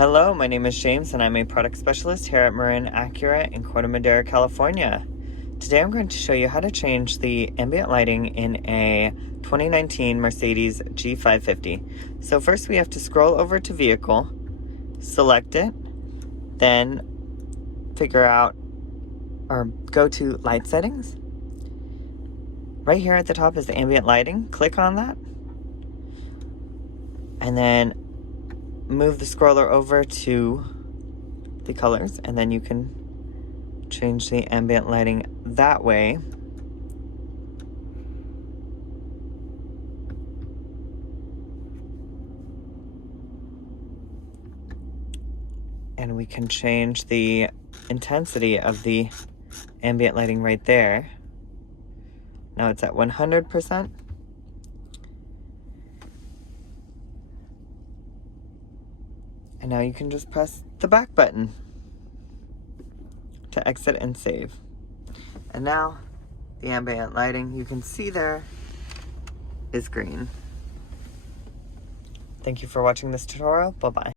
Hello, my name is James and I'm a product specialist here at Marin Acura in Corte Madera, California. Today I'm going to show you how to change the ambient lighting in a 2019 Mercedes G550. So first we have to scroll over to Vehicle, select it, then figure out or go to Light Settings. Right here at the top is the ambient lighting. Click on that and then move the scroller over to the colors, and then you can change the ambient lighting that way. And we can change the intensity of the ambient lighting right there. Now it's at 100%. And now you can just press the back button to exit and save. And now the ambient lighting you can see there is green. Thank you for watching this tutorial. Bye-bye.